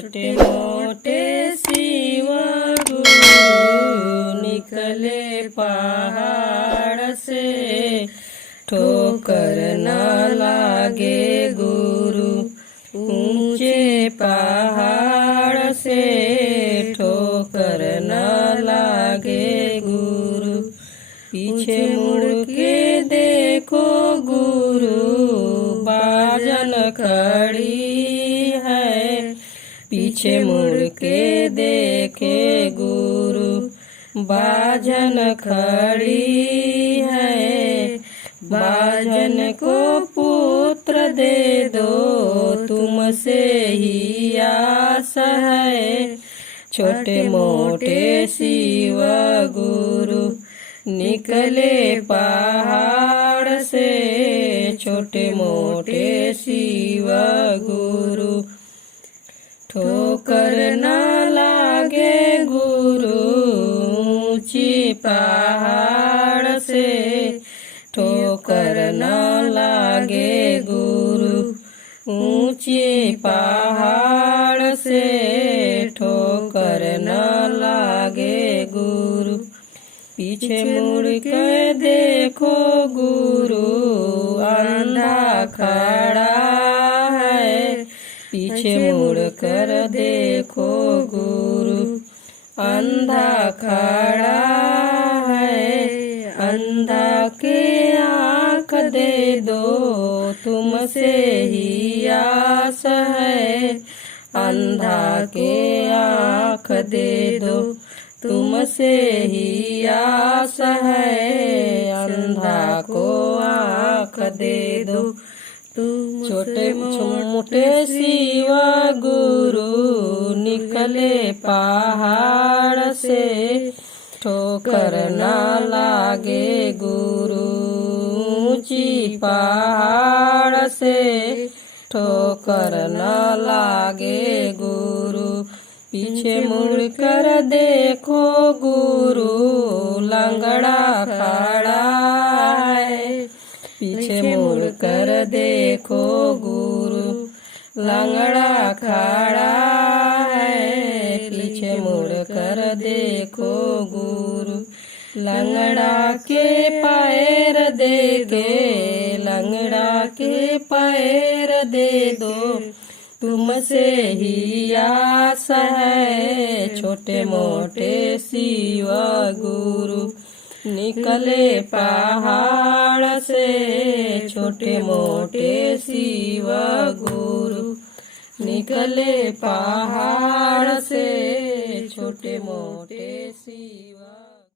छोटे मोटे शिव गुरु निकले पहाड़ से, ठोकर न लागे गुरु ऊंचे पहाड़ से, ठोकर न लागे गुरु। पीछे मुड़ के देखो गुरु बाजन खड़ी है, पीछे मुड़ के देखे गुरु बाजन खड़ी है। बाजन को पुत्र दे दो तुमसे ही आस है, छोटे मोटे शिव गुरु निकले पहाड़ से, छोटे मोटे शिव गुरु। ठोकर न लागे गुरु ऊंची पहाड़ से, ठोकर न लागे गुरु ऊंची पहाड़ से, ठोकर न लागे गुरु। पीछे मुड़ के देखो गुरु अंधा खड़ा है, पीछे मुड़ कर देखो गुरु अंधा खड़ा है। अंधा के आँख दे दो तुमसे ही आस है, अंधा के आँख दे दो तुमसे ही आस है, अंधा को आँख दे दो तुम। छोटे मोटे शिव गुरु निकले पहाड़ से, ठोकर न लागे गुरु ऊंची पहाड़ से, ठोकर न लागे गुरु। पीछे मुड़ कर देखो गुरु लंगड़ा खड़ा है, पीछे मुड़ कर देखो गुरु लंगड़ा खड़ा है, पीछे मुड़ कर देखो गुरु लंगड़ा के पैर दे के, लंगड़ा के पैर दे दो तुमसे ही आस है, छोटे मोटे शिव गुरु निकले पहाड़ से, छोटे मोटे शिव गुरु निकले पहाड़ से, छोटे मोटे शिव